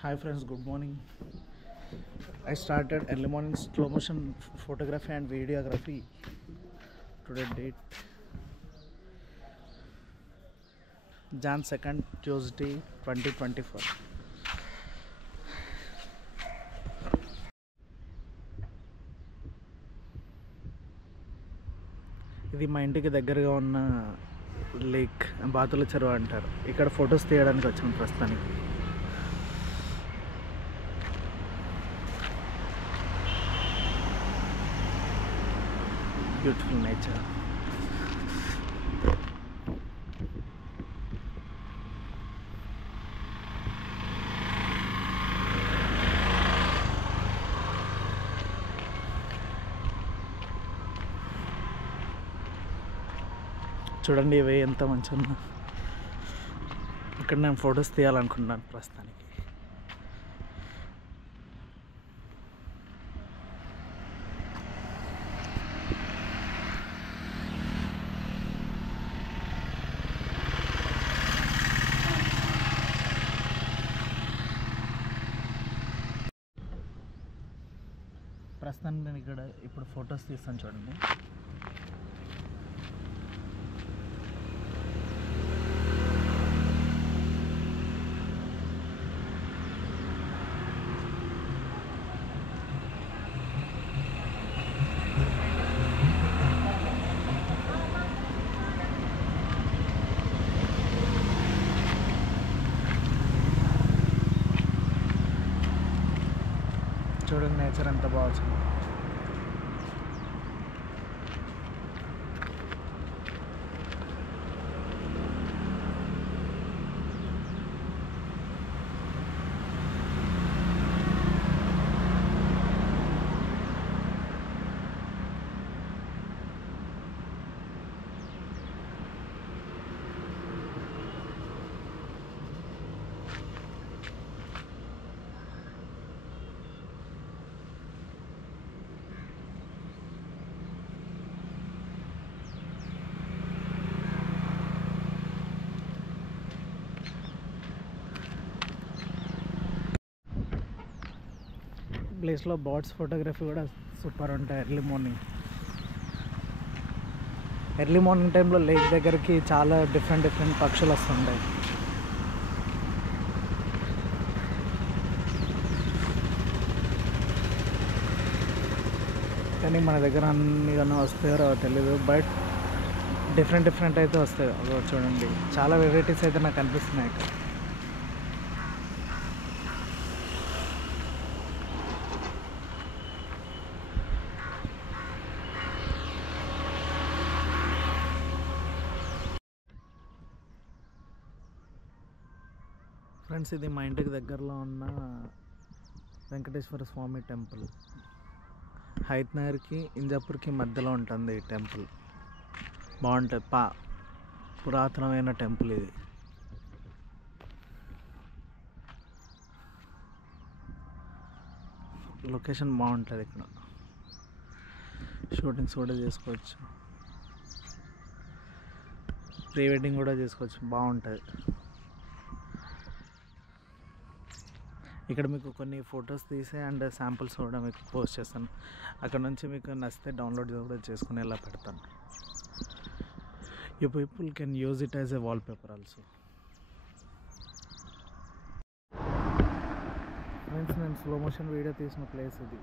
Hi friends, good morning. I started early morning slow motion photography and videography. Today date Jan 2nd Tuesday 2024. ఇది మా ఇంటికి దగ్గరగా ఉన్న lake బాతుల చెరువు అంటారు. ఇక్కడ ఫొటోస్ తీయడానికి వచ్చాం ప్రస్తుతానికి. Beautiful nature. చూడండి ఇవి ఎంత మంచిగా ఉన్నా. ఇక్కడ నేను ఫొటోస్ తీయాలనుకుంటున్నాను ప్రస్తుతానికి. ప్రస్తుతానికి నేను ఇక్కడ ఇప్పుడు ఫొటోస్ తీస్తాను చూడండి. చూడండి నేచర్ ఎంత బాగా వచ్చింది. ప్లేస్లో బర్డ్స్ ఫోటోగ్రఫీ కూడా సూపర్ ఉంటాయి. ఎర్లీ మార్నింగ్ టైంలో లేక్ దగ్గరికి చాలా డిఫరెంట్ పక్షులు వస్తుంటాయి. కానీ మన దగ్గర అన్ని కన్నా వస్తాయో తెలీదు, బట్ డిఫరెంట్ అయితే వస్తాయి. అదో చూడండి చాలా వెరైటీస్ అయితే నాకు అనిపిస్తున్నాయి ఇక్కడ. ఫ్రెండ్స్, ఇది మా ఇంటికి దగ్గరలో ఉన్న వెంకటేశ్వర స్వామి టెంపుల్. హైత్ నగర్కి ఇంజాపూర్కి మధ్యలో ఉంటుంది ఈ టెంపుల్. బాగుంటుంది, పురాతనమైన టెంపుల్ ఇది. లొకేషన్ బాగుంటుంది. ఇక్కడ షూటింగ్స్ కూడా చేసుకోవచ్చు, ప్రీ వెడ్డింగ్ కూడా చేసుకోవచ్చు, బాగుంటుంది. ఇక్కడ మీకు కొన్ని ఫొటోస్ తీసి అండ్ శాంపుల్స్ కూడా మీకు పోస్ట్ చేస్తాను. అక్కడ నుంచి మీకు నచ్చితే డౌన్లోడ్ కూడా చేసుకునేలా పెడతాను. You people can use it as a wall paper also. Friends, నేను స్లో మోషన్ వీడియో తీసిన ప్లేస్ ఇది.